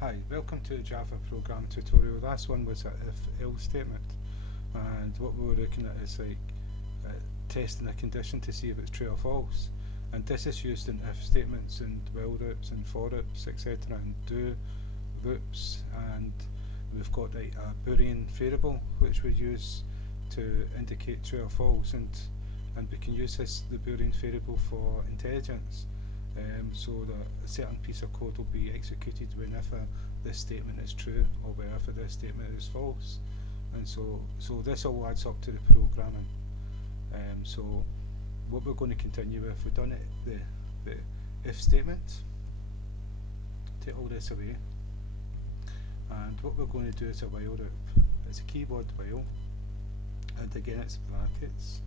Hi, welcome to the Java program tutorial. Last one was an if-else statement, and what we were looking at is testing a condition to see if it's true or false. And this is used in if statements and while loops and for loops, etc., and do loops. And we've got a Boolean variable which we use to indicate true or false, and we can use the Boolean variable for intelligence. So that a certain piece of code will be executed whenever this statement is true or whenever this statement is false, and so this all adds up to the programming. So what we're going to continue with, we've done it the if statement. Take all this away, and what we're going to do is a while loop. It's a keyword while, and again it's brackets,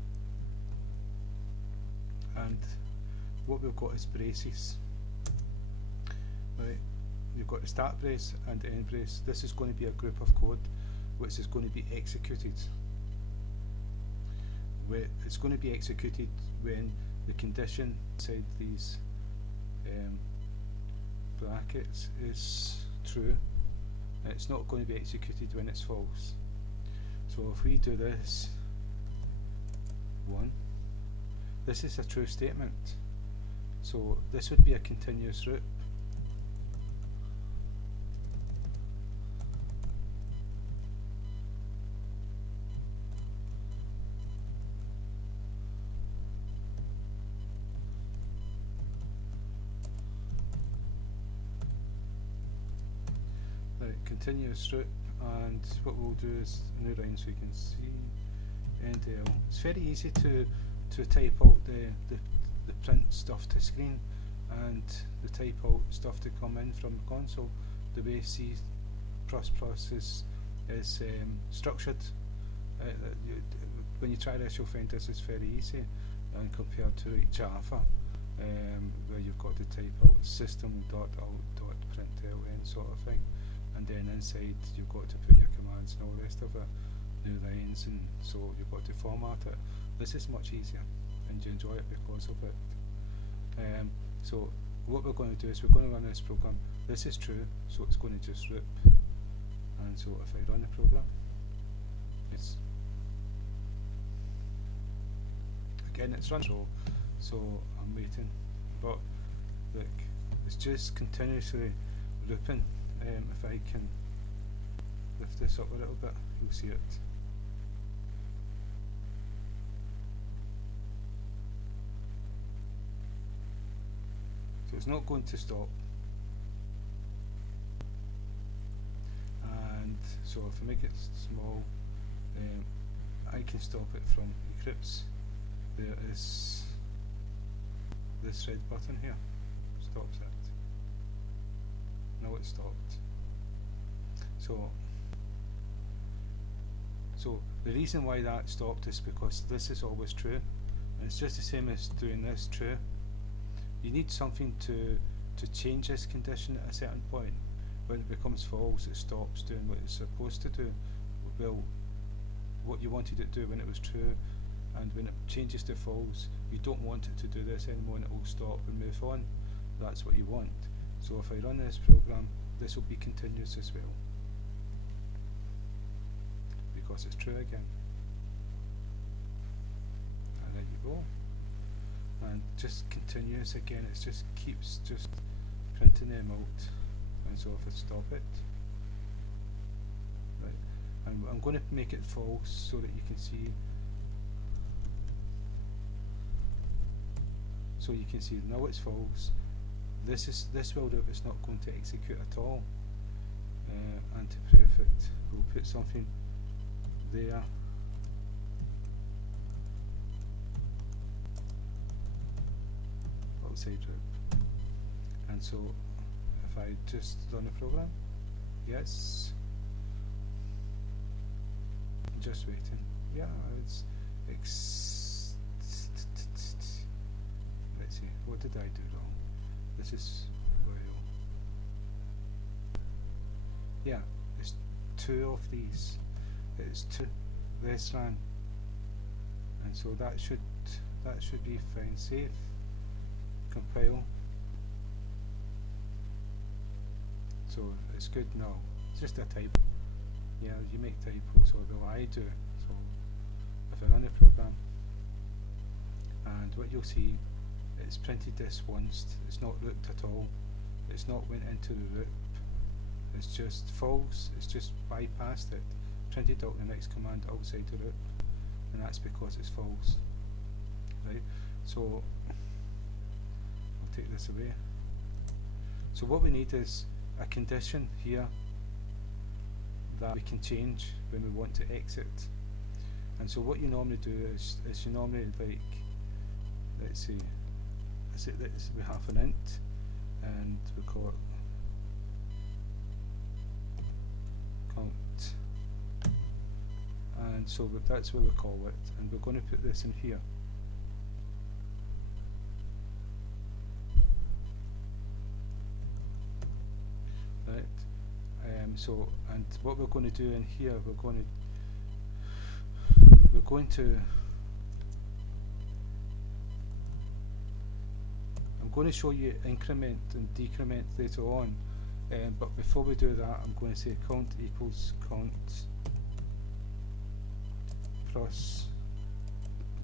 and what we've got is braces. Right, you've got the start brace and the end brace. This is going to be a group of code which is going to be executed. It's going to be executed when the condition inside these brackets is true. It's not going to be executed when it's false. So if we do this 1, this is a true statement. So this would be a continuous loop. Right, continuous loop, and what we'll do is new line so you can see end L. It's very easy to type out the print stuff to screen and the type out stuff to come in from the console. The way C++ is structured, when you try this you'll find this is very easy, and compared to Java, where you've got to type out system.out.println sort of thing, and then inside you've got to put your commands and all the rest of it, new lines, and so you've got to format it. This is much easier, and you enjoy it because of it. So what we're going to do is we're going to run this program. This is true, so it's going to just loop. And so if I run the program, it's run. So I'm waiting, but look, it's just continuously looping. If I can lift this up a little bit, you'll see it. So it's not going to stop, and so if I make it small, I can stop it from Eclipse. There is this red button here, stops it. Now it's stopped. So the reason why that stopped is because this is always true, and it's just the same as doing this true. You need something to change this condition at a certain point. When it becomes false, it stops doing what it's supposed to do. Well, what you wanted it to do when it was true, and when it changes to false, you don't want it to do this anymore, and it will stop and move on. That's what you want. So if I run this program, this will be continuous as well, because it's true again. And there you go. And just continuous again, it just keeps just printing them out. And so if I stop it, right, and I'm going to make it false so that you can see. So you can see now it's false. This while loop is not going to execute at all. And to prove it, we'll put something there. Outside loop. And so if I just run the program, yes, I'm just waiting. Yeah, it's let's see, what did I do wrong? This is well, yeah, it's 2 of these. It's 2 this ran, and so that should be fine. Save, compile. So it's good now. It's just a typo. Yeah, you make typos, or well, I do. So if I run a program, and what you'll see, it's printed this once. It's not looped at all. It's not went into the loop. It's just false. It's just bypassed it. Printed out the next command outside the loop, and that's because it's false. Right. So I'll take this away. So what we need is a condition here that we can change when we want to exit. And so what you normally do is you normally, like, let's see, we have an int, and we call it count, and so that's what we call it, and we're going to put this in here. Right. So, and what we're going to do in here, we're going to I'm going to show you increment and decrement later on, but before we do that, I'm going to say count equals count plus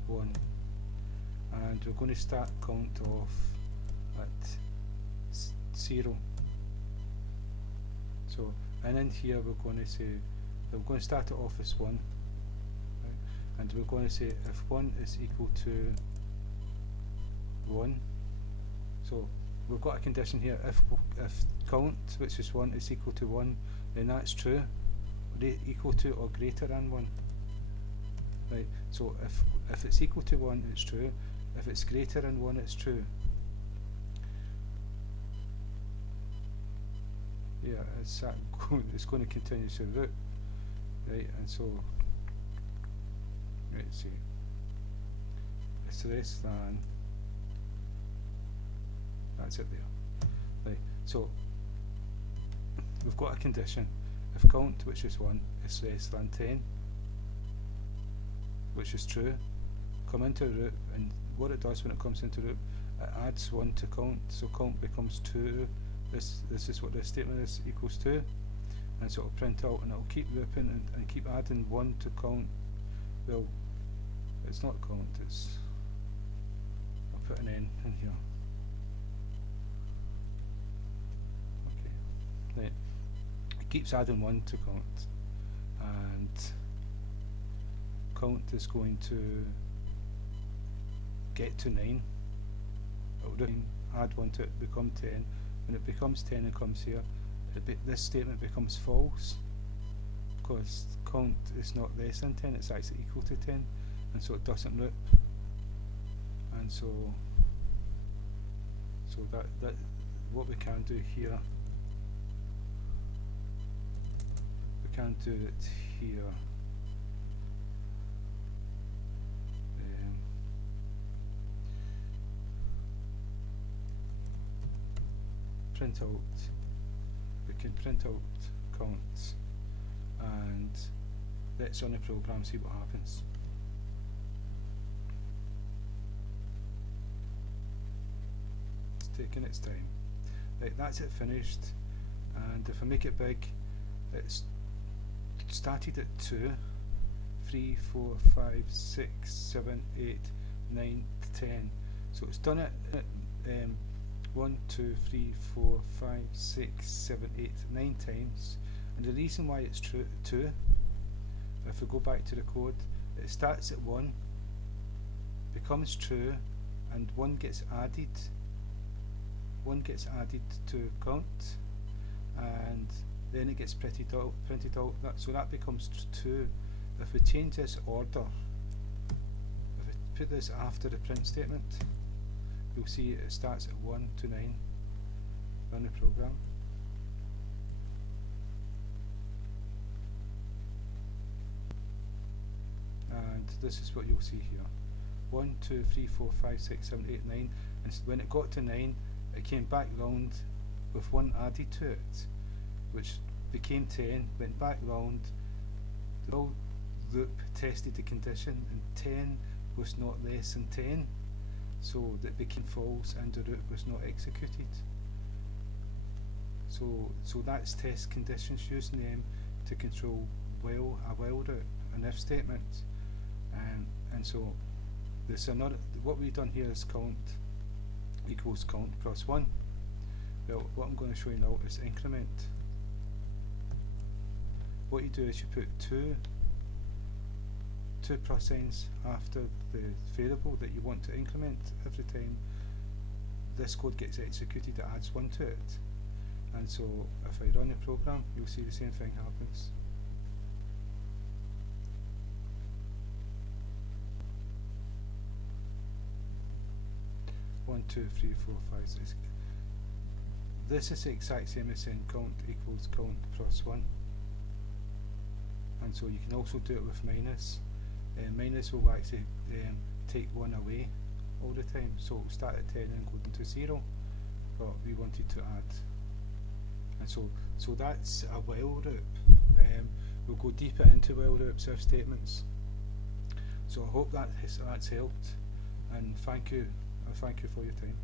1, and we're going to start count off at 0. So, and in here we're going to say, we're going to start it off as 1, right? And we're going to say if 1 is equal to 1, so we've got a condition here, if count, which is 1, is equal to 1, then that's true, equal to or greater than 1. Right, so if it's equal to 1, it's true. If it's greater than 1, it's true. Yeah, it's going to continue to loop, right? And so, let's see, it's less than. That's it there. Right. So we've got a condition. If count, which is 1, is less than 10, which is true, come into the loop, and what it does when it comes into the loop, it adds 1 to count, so count becomes 2. This is what this statement is, equals 2, and so it'll print out, and it'll keep looping and keep adding 1 to count. Well, it's not count, it's, I'll put an N in here. Okay, right. It keeps adding 1 to count, and count is going to get to 9. It'll add 1 to it, become 10. When it becomes 10 and comes here, this statement becomes false, because count is not less than 10, it's actually equal to 10, and so it doesn't loop. And so that what we can do here, we can do it here. Print out, we can print out counts, and let's run the program, see what happens. It's taking its time. Right, that's it finished, and if I make it big, it's started at 2, 3, 4, 5, 6, 7, 8, 9, 10. So it's done it at 1, 2, 3, 4, 5, 6, 7, 8, 9 times, and the reason why it's true 2, if we go back to the code, it starts at 1, becomes true, and 1 gets added. 1 gets added to count, and then it gets printed out. So that becomes 2. If we change this order, if we put this after the print statement, you'll see it starts at 1 to 9. Run the program. And this is what you'll see here. 1, 2, 3, 4, 5, 6, 7, 8, 9. And when it got to 9, it came back round with 1 added to it, which became 10, went back round, the whole loop tested the condition, and 10 was not less than 10. So that became false, and the loop was not executed. So that's test conditions using them to control a while loop, an if statement, and so this another. What we've done here is count equals count plus 1. Well, what I'm going to show you now is increment. What you do is you put two plus signs after the variable that you want to increment. Every time this code gets executed, it adds 1 to it. And so if I run the program, you'll see the same thing happens. One, two, three, four, five, six. This is the exact same as saying count equals count plus 1. And so you can also do it with minus. Minus will actually take 1 away all the time, so it'll start at 10 and go into 0, but we wanted to add. And so that's a while loop. We'll go deeper into while loops, if statements. So I hope that's helped, and thank you for your time.